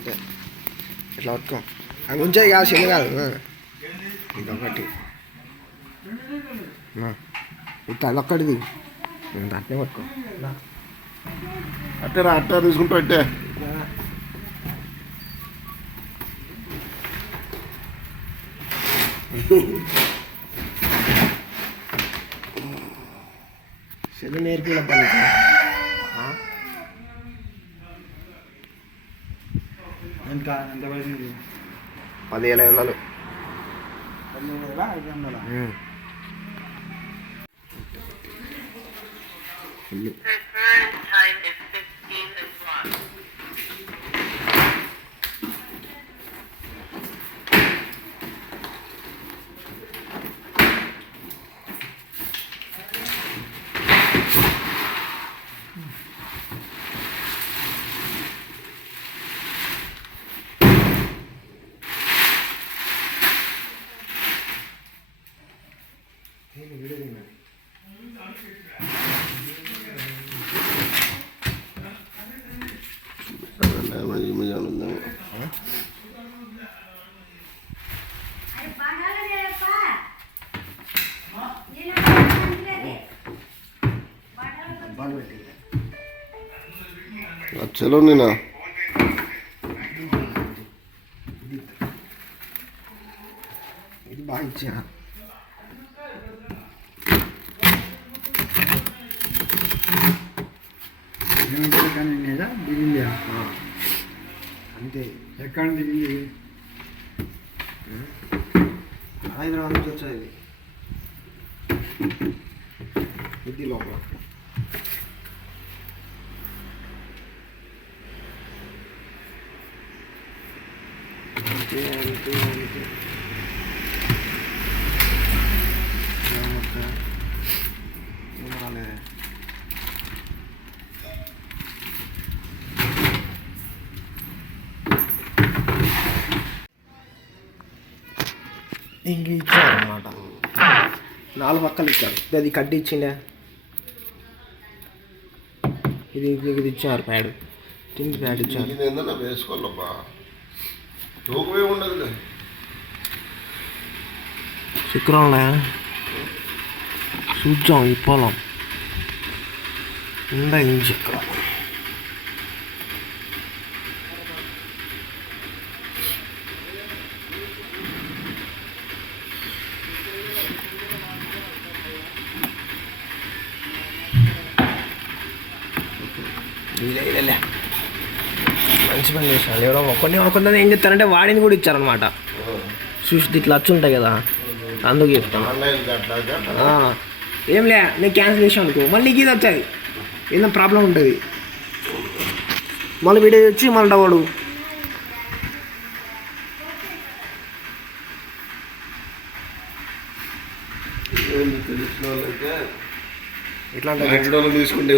అంతే ఇట్లా పట్టుకో అవి ఉంచేది కాదు చెల్లి కాదు ఇదొకటి ఇట్లా అదొక్కటిది అట్నే పట్టుకో అట్టేరా అట్ట తీసుకుంటూ అట్టే చెల్లి నేర్పిన పని 10,500 చలో నేనా ఇది బాగా ఇచ్చా లేదా దిగింది అంతే ఎక్కడ దిగింది హైదరాబాద్ నుంచి వచ్చాయి ఇది లోపల అంతే అంతే అంతే రాలేదు ఇంక ఇచ్చారనమాట 4 పక్కలు ఇచ్చారు అది కట్టి ఇచ్చిండే ఇది ఇచ్చారు ప్యాడ్ కింద ప్యాడ్ ఇచ్చారు వేసుకోవాలబ్బా తూకమే ఉండదు శుక్రంలే చూద్దాం ఈ పొలం ఉందా ఇంచి ఇక్కడ ఇదే మంచి పని చేశాను ఎవరో కొంతమంది ఏం చెప్తారంటే వాడిని కూడా ఇచ్చారనమాట చూసి ఇట్లా వచ్చి ఉంటాయి కదా అందుకు చెప్తాను ఏంలే నేను క్యాన్సిల్ చేసాను అనుకో మళ్ళీ నీకు ఇది వచ్చాయి ఏదో ప్రాబ్లం ఉంటుంది మళ్ళీ వీడియో వచ్చి మళ్ళీ వాడు ఇట్లా తీసుకుంటే